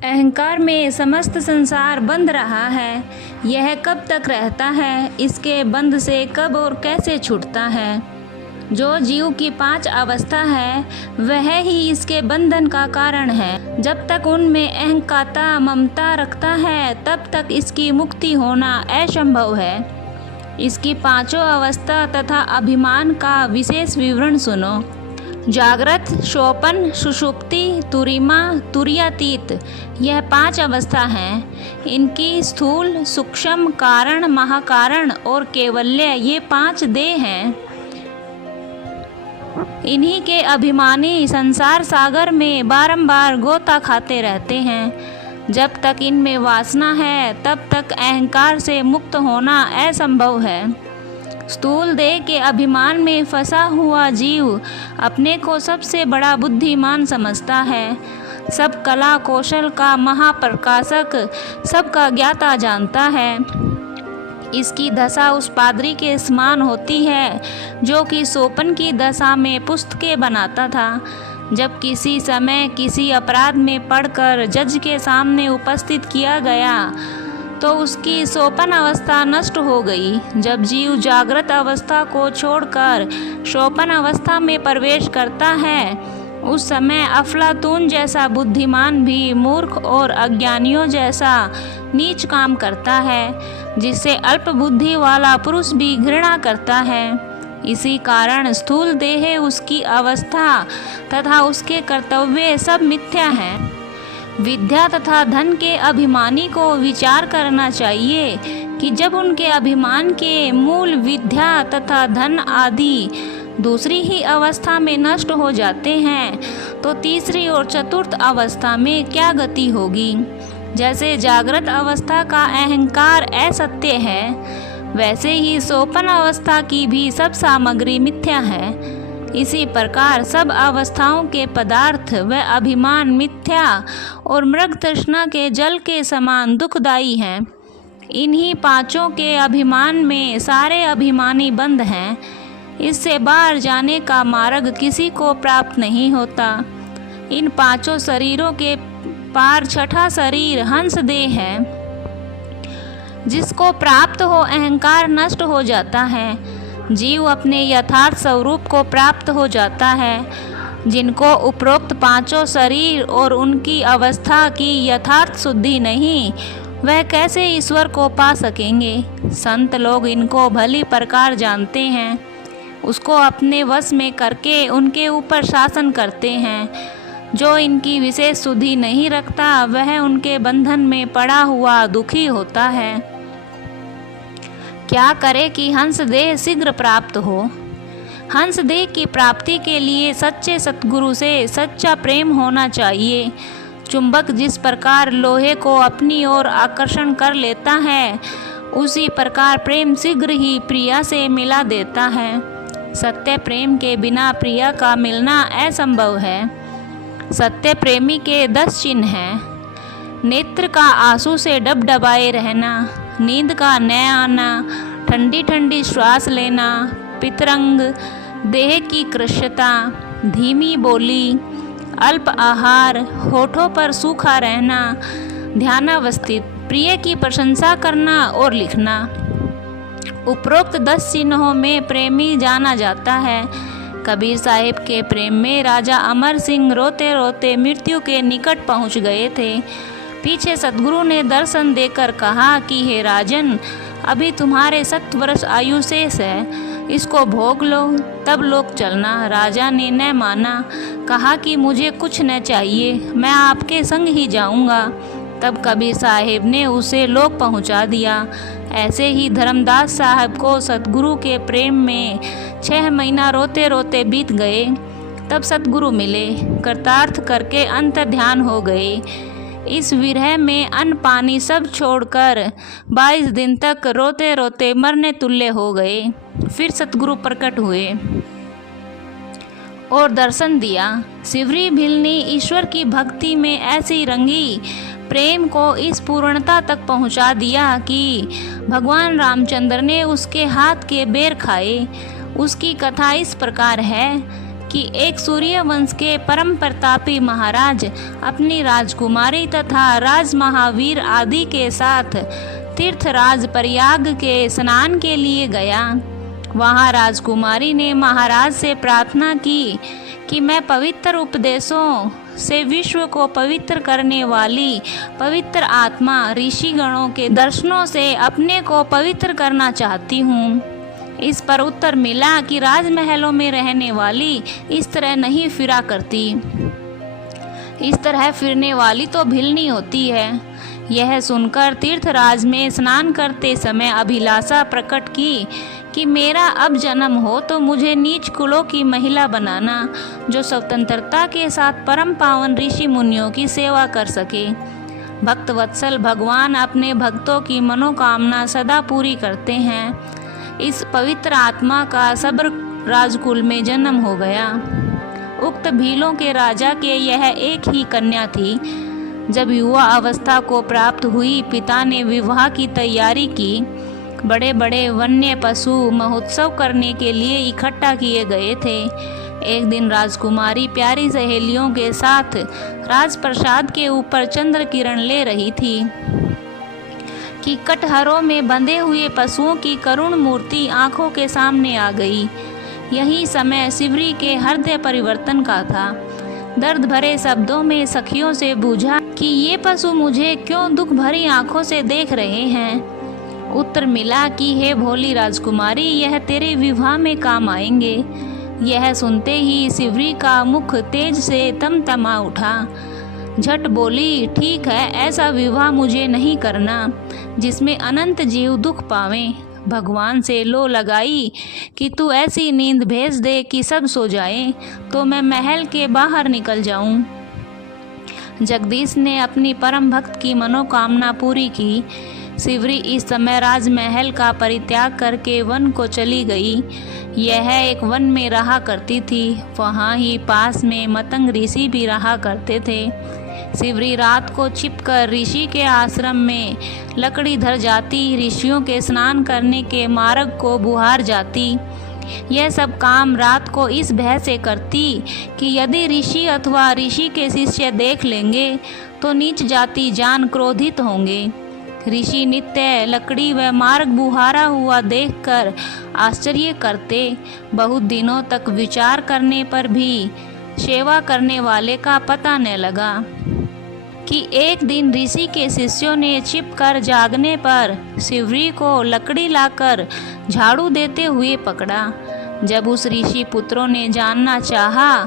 अहंकार में समस्त संसार बंध रहा है। यह कब तक रहता है, इसके बंध से कब और कैसे छूटता है। जो जीव की 5 अवस्था है वह ही इसके बंधन का कारण है। जब तक उनमें अहंकाता ममता रखता है तब तक इसकी मुक्ति होना असंभव है। इसकी 5 अवस्था तथा अभिमान का विशेष विवरण सुनो। जागृत, स्वप्न, सुषुप्ति, तुरीमा, तुरीयातीत, यह 5 अवस्था हैं। इनकी स्थूल, सूक्ष्म, कारण, महाकारण और कैवल्य, ये 5 देह हैं। इन्हीं के अभिमानी संसार सागर में बारंबार गोता खाते रहते हैं। जब तक इनमें वासना है तब तक अहंकार से मुक्त होना असंभव है। स्थूल देह के अभिमान में फंसा हुआ जीव अपने को सबसे बड़ा बुद्धिमान समझता है। सब कला कौशल का महाप्रकाशक, सबका ज्ञाता जानता है। इसकी दशा उस पादरी के समान होती है जो कि सोपन की दशा में पुस्तकें बनाता था। जब किसी समय किसी अपराध में पड़कर जज के सामने उपस्थित किया गया तो उसकी सोपन अवस्था नष्ट हो गई। जब जीव जागृत अवस्था को छोड़कर सोपन अवस्था में प्रवेश करता है उस समय अफलातून जैसा बुद्धिमान भी मूर्ख और अज्ञानियों जैसा नीच काम करता है, जिससे अल्प बुद्धि वाला पुरुष भी घृणा करता है। इसी कारण स्थूल देह, उसकी अवस्था तथा उसके कर्तव्य सब मिथ्या हैं। विद्या तथा धन के अभिमानी को विचार करना चाहिए कि जब उनके अभिमान के मूल विद्या तथा धन आदि दूसरी ही अवस्था में नष्ट हो जाते हैं तो तीसरी और चतुर्थ अवस्था में क्या गति होगी। जैसे जागृत अवस्था का अहंकार असत्य है, वैसे ही सोपन अवस्था की भी सब सामग्री मिथ्या है। इसी प्रकार सब अवस्थाओं के पदार्थ व अभिमान मिथ्या और मृग तृष्णा के जल के समान दुखदायी हैं। इन्हीं 5 के अभिमान में सारे अभिमानी बंद हैं। इससे बाहर जाने का मार्ग किसी को प्राप्त नहीं होता। इन 5 शरीरों के पार 6ठा शरीर हंस देह है। जिसको प्राप्त हो अहंकार नष्ट हो जाता है। जीव अपने यथार्थ स्वरूप को प्राप्त हो जाता है। जिनको उपरोक्त 5 शरीर और उनकी अवस्था की यथार्थ शुद्धि नहीं, वह कैसे ईश्वर को पा सकेंगे। संत लोग इनको भली प्रकार जानते हैं, उसको अपने वश में करके उनके ऊपर शासन करते हैं। जो इनकी विशेष शुद्धि नहीं रखता वह उनके बंधन में पड़ा हुआ दुखी होता है। क्या करे कि हंस देह शीघ्र प्राप्त हो। हंस देह की प्राप्ति के लिए सच्चे सतगुरु से सच्चा प्रेम होना चाहिए। चुंबक जिस प्रकार लोहे को अपनी ओर आकर्षण कर लेता है, उसी प्रकार प्रेम शीघ्र ही प्रिया से मिला देता है। सत्य प्रेम के बिना प्रिया का मिलना असंभव है। सत्य प्रेमी के 10 चिन्ह हैं। नेत्र का आंसू से डबडबाए रहना, नींद का न आना, ठंडी ठंडी श्वास लेना, पितरंग, देह की कृश्यता, धीमी बोली, अल्प आहार, होठों पर सूखा रहना, ध्यानावस्थित, प्रिय की प्रशंसा करना और लिखना। उपरोक्त 10 चिन्हों में प्रेमी जाना जाता है। कबीर साहिब के प्रेम में राजा अमर सिंह रोते रोते मृत्यु के निकट पहुंच गए थे। पीछे सतगुरु ने दर्शन देकर कहा कि हे राजन, अभी तुम्हारे 7 वर्ष आयु शेष है, इसको भोग लो तब लोक चलना। राजा ने न माना, कहा कि मुझे कुछ न चाहिए, मैं आपके संग ही जाऊंगा। तब कबीर साहिब ने उसे लोक पहुंचा दिया। ऐसे ही धर्मदास साहब को सतगुरु के प्रेम में 6 महीना रोते रोते बीत गए। तब सतगुरु मिले, कृतार्थ करके अंत ध्यान हो गए। इस विरह में अन्न पानी सब छोड़कर 22 दिन तक रोते रोते मरने तुल्य हो गए। फिर सतगुरु प्रकट हुए और दर्शन दिया। सिवरी भिलनी ईश्वर की भक्ति में ऐसी रंगी, प्रेम को इस पूर्णता तक पहुंचा दिया कि भगवान रामचंद्र ने उसके हाथ के बेर खाए। उसकी कथा इस प्रकार है कि एक सूर्य वंश के परम प्रतापी महाराज अपनी राजकुमारी तथा राज महावीर आदि के साथ तीर्थराज प्रयाग के स्नान के लिए गया। वहाँ राजकुमारी ने महाराज से प्रार्थना की कि मैं पवित्र उपदेशों से विश्व को पवित्र करने वाली पवित्र आत्मा ऋषिगणों के दर्शनों से अपने को पवित्र करना चाहती हूँ। इस पर उत्तर मिला कि राजमहलों में रहने वाली इस तरह नहीं फिरा करती। इस तरह फिरने वाली तो भिलनी होती है। यह सुनकर तीर्थराज में स्नान करते समय अभिलाषा प्रकट की कि मेरा अब जन्म हो तो मुझे नीच कुलों की महिला बनाना, जो स्वतंत्रता के साथ परम पावन ऋषि मुनियों की सेवा कर सके। भक्त वत्सल भगवान अपने भक्तों की मनोकामना सदा पूरी करते हैं। इस पवित्र आत्मा का सब्र राजकुल में जन्म हो गया। उक्त भीलों के राजा के यह एक ही कन्या थी। जब युवा अवस्था को प्राप्त हुई, पिता ने विवाह की तैयारी की। बड़े बड़े वन्य पशु महोत्सव करने के लिए इकट्ठा किए गए थे। एक दिन राजकुमारी प्यारी सहेलियों के साथ राजप्रसाद के ऊपर चंद्र किरण ले रही थी कि कटहरों में बंधे हुए पशुओं की करुण मूर्ति आंखों के सामने आ गई। यही समय शिवरी के हृदय परिवर्तन का था। दर्द भरे शब्दों में सखियों से पूछा कि ये पशु मुझे क्यों दुख भरी आंखों से देख रहे हैं। उत्तर मिला कि हे भोली राजकुमारी, यह तेरे विवाह में काम आएंगे। यह सुनते ही शिवरी का मुख तेज से तमतमा उठा। झट बोली, ठीक है, ऐसा विवाह मुझे नहीं करना जिसमें अनंत जीव दुख पावें। भगवान से लो लगाई कि तू ऐसी नींद भेज दे कि सब सो जाए तो मैं महल के बाहर निकल जाऊं। जगदीश ने अपनी परम भक्त की मनोकामना पूरी की। शिवरी इस समय राजमहल का परित्याग करके वन को चली गई। यह एक वन में रहा करती थी। वहाँ ही पास में मतंग ऋषि भी रहा करते थे। शिवरी रात को छिपकर ऋषि के आश्रम में लकड़ी धर जाती, ऋषियों के स्नान करने के मार्ग को बुहार जाती। यह सब काम रात को इस भय से करती कि यदि ऋषि अथवा ऋषि के शिष्य देख लेंगे तो नीच जाति जान क्रोधित होंगे। ऋषि नित्य लकड़ी व मार्ग बुहारा हुआ देखकर आश्चर्य करते। बहुत दिनों तक विचार करने पर भी सेवा करने वाले का पता न लगा कि एक दिन ऋषि के शिष्यों ने छिपकर जागने पर शिवरी को लकड़ी लाकर झाड़ू देते हुए पकड़ा। जब उस ऋषि पुत्रों ने जानना चाहा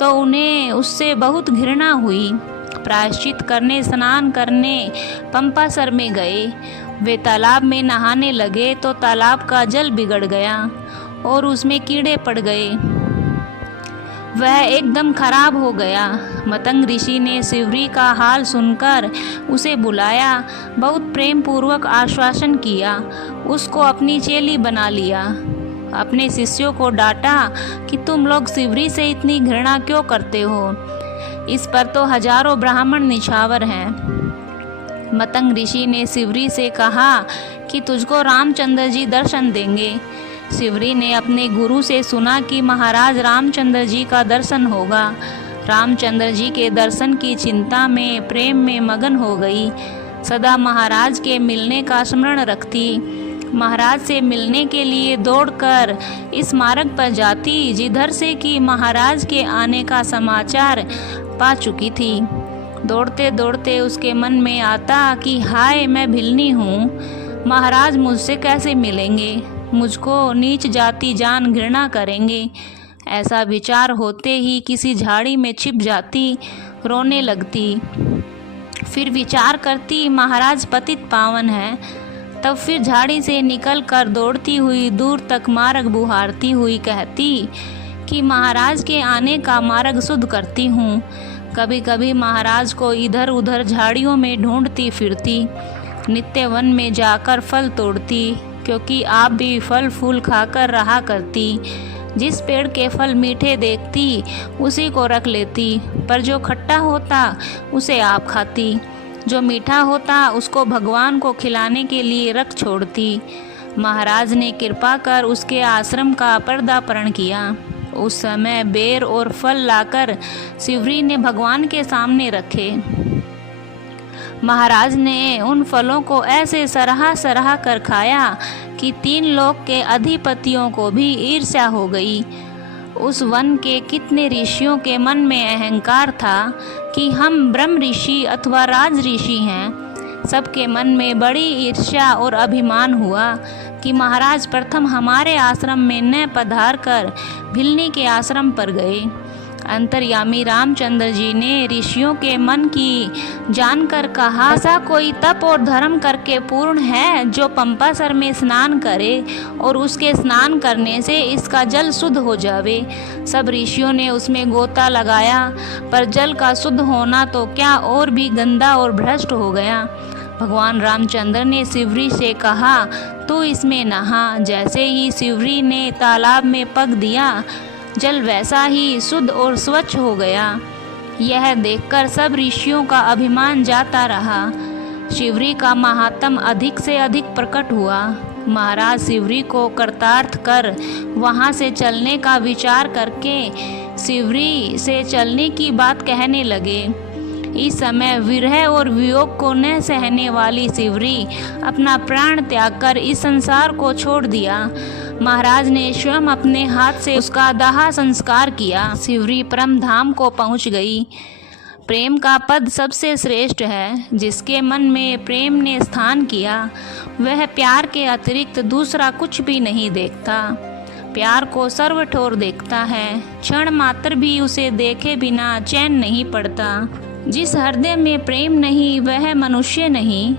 तो उन्हें उससे बहुत घृणा हुई। प्रायश्चित करने स्नान करने पंपासर में गए। वे तालाब में नहाने लगे तो तालाब का जल बिगड़ गया और उसमें कीड़े पड़ गए। वह एकदम खराब हो गया। मतंग ऋषि ने शिवरी का हाल सुनकर उसे बुलाया, बहुत प्रेम पूर्वक आश्वासन किया, उसको अपनी चेली बना लिया। अपने शिष्यों को डांटा कि तुम लोग शिवरी से इतनी घृणा क्यों करते हो। इस पर तो हजारों ब्राह्मण निछावर हैं। मतंग ऋषि ने शिवरी से कहा कि तुझको रामचंद्र जी दर्शन देंगे। शिवरी ने अपने गुरु से सुना कि महाराज रामचंद्र जी का दर्शन होगा। रामचंद्र जी के दर्शन की चिंता में प्रेम में मगन हो गई। सदा महाराज के मिलने का स्मरण रखती। महाराज से मिलने के लिए दौड़कर इस मार्ग पर जाती जिधर से कि महाराज के आने का समाचार पा चुकी थी। दौड़ते दौड़ते उसके मन में आता कि हाय, मैं भिलनी हूँ, महाराज मुझसे कैसे मिलेंगे, मुझको नीच जाति जान घृणा करेंगे। ऐसा विचार होते ही किसी झाड़ी में छिप जाती, रोने लगती। फिर विचार करती महाराज पतित पावन है। तब फिर झाड़ी से निकलकर दौड़ती हुई दूर तक मार्ग बुहारती हुई कहती कि महाराज के आने का मार्ग शुद्ध करती हूँ। कभी कभी महाराज को इधर उधर झाड़ियों में ढूंढती फिरती। नित्य वन में जाकर फल तोड़ती, क्योंकि आप भी फल फूल खाकर रहा करती। जिस पेड़ के फल मीठे देखती उसी को रख लेती, पर जो खट्टा होता उसे आप खाती, जो मीठा होता उसको भगवान को खिलाने के लिए रख छोड़ती। महाराज ने कृपा कर उसके आश्रम का पर्दापरण किया। उस समय बेर और फल लाकर शिवरी ने भगवान के सामने रखे। महाराज ने उन फलों को ऐसे सराहा कर खाया कि 3 लोक के अधिपतियों को भी ईर्ष्या हो गई। उस वन के कितने ऋषियों के मन में अहंकार था कि हम ब्रह्म ऋषि अथवा राज ऋषि हैं। सबके मन में बड़ी ईर्ष्या और अभिमान हुआ कि महाराज प्रथम हमारे आश्रम में न पधार कर भिलनी के आश्रम पर गए। अंतर्यामी रामचंद्र जी ने ऋषियों के मन की जानकर कहा, ऐसा कोई तप और धर्म करके पूर्ण है जो पंपासर में स्नान करे और उसके स्नान करने से इसका जल शुद्ध हो जावे। सब ऋषियों ने उसमें गोता लगाया, पर जल का शुद्ध होना तो क्या और भी गंदा और भ्रष्ट हो गया। भगवान रामचंद्र ने शिवरी से कहा, तू इसमें नहा। जैसे ही शिवरी ने तालाब में पग दिया, जल वैसा ही शुद्ध और स्वच्छ हो गया। यह देखकर सब ऋषियों का अभिमान जाता रहा। शिवरी का महात्म अधिक से अधिक प्रकट हुआ। महाराज शिवरी को कृतार्थ कर वहां से चलने का विचार करके शिवरी से चलने की बात कहने लगे। इस समय विरह और वियोग को न सहने वाली शिवरी अपना प्राण त्याग कर इस संसार को छोड़ दिया। महाराज ने स्वयं अपने हाथ से उसका दाह संस्कार किया। शिवरी परम धाम को पहुंच गई। प्रेम का पद सबसे श्रेष्ठ है। जिसके मन में प्रेम ने स्थान किया, वह प्यार के अतिरिक्त दूसरा कुछ भी नहीं देखता। प्यार को सर्वठोर देखता है। क्षण मात्र भी उसे देखे बिना चैन नहीं पड़ता। जिस हृदय में प्रेम नहीं, वह मनुष्य नहीं।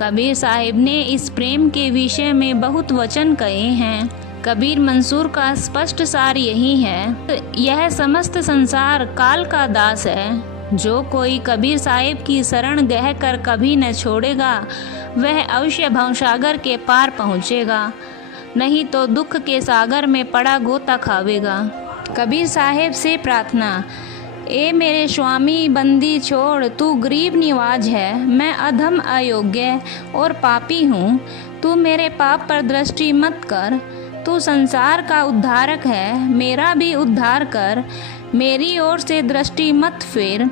कबीर साहिब ने इस प्रेम के विषय में बहुत वचन कहे हैं। कबीर मंसूर का स्पष्ट सार यही है, यह समस्त संसार काल का दास है। जो कोई कबीर साहिब की शरण गह कर कभी न छोड़ेगा, वह अवश्य भवसागर के पार पहुँचेगा, नहीं तो दुख के सागर में पड़ा गोता खावेगा। कबीर साहिब से प्रार्थना, ए मेरे स्वामी बंदी छोड़, तू गरीब निवाज है। मैं अधम अयोग्य और पापी हूँ। तू मेरे पाप पर दृष्टि मत कर। तू संसार का उद्धारक है, मेरा भी उद्धार कर। मेरी ओर से दृष्टि मत फेर।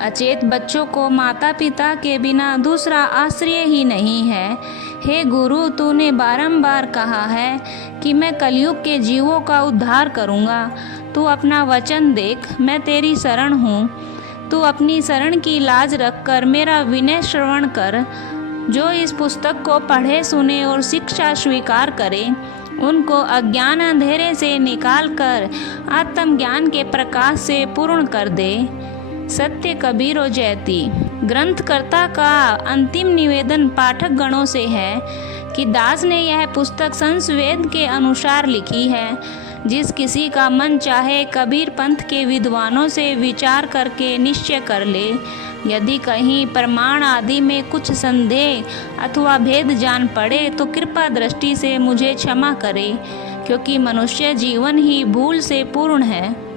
अचेत बच्चों को माता पिता के बिना दूसरा आश्रय ही नहीं है। हे गुरु, तूने बारंबार कहा है कि मैं कलयुग के जीवों का उद्धार करूँगा। तू अपना वचन देख, मैं तेरी शरण हूँ। तू अपनी शरण की लाज रखकर मेरा विनय श्रवण कर। जो इस पुस्तक को पढ़े सुने और शिक्षा स्वीकार करे, उनको अज्ञान अंधेरे से निकाल कर आत्मज्ञान के प्रकाश से पूर्ण कर दे। सत्य कबीरो जयति। ग्रंथकर्ता का अंतिम निवेदन पाठक गणों से है कि दास ने यह पुस्तक संस्वेद के अनुसार लिखी है। जिस किसी का मन चाहे कबीर पंथ के विद्वानों से विचार करके निश्चय कर ले। यदि कहीं प्रमाण आदि में कुछ संदेह अथवा भेद जान पड़े तो कृपा दृष्टि से मुझे क्षमा करे, क्योंकि मनुष्य जीवन ही भूल से पूर्ण है।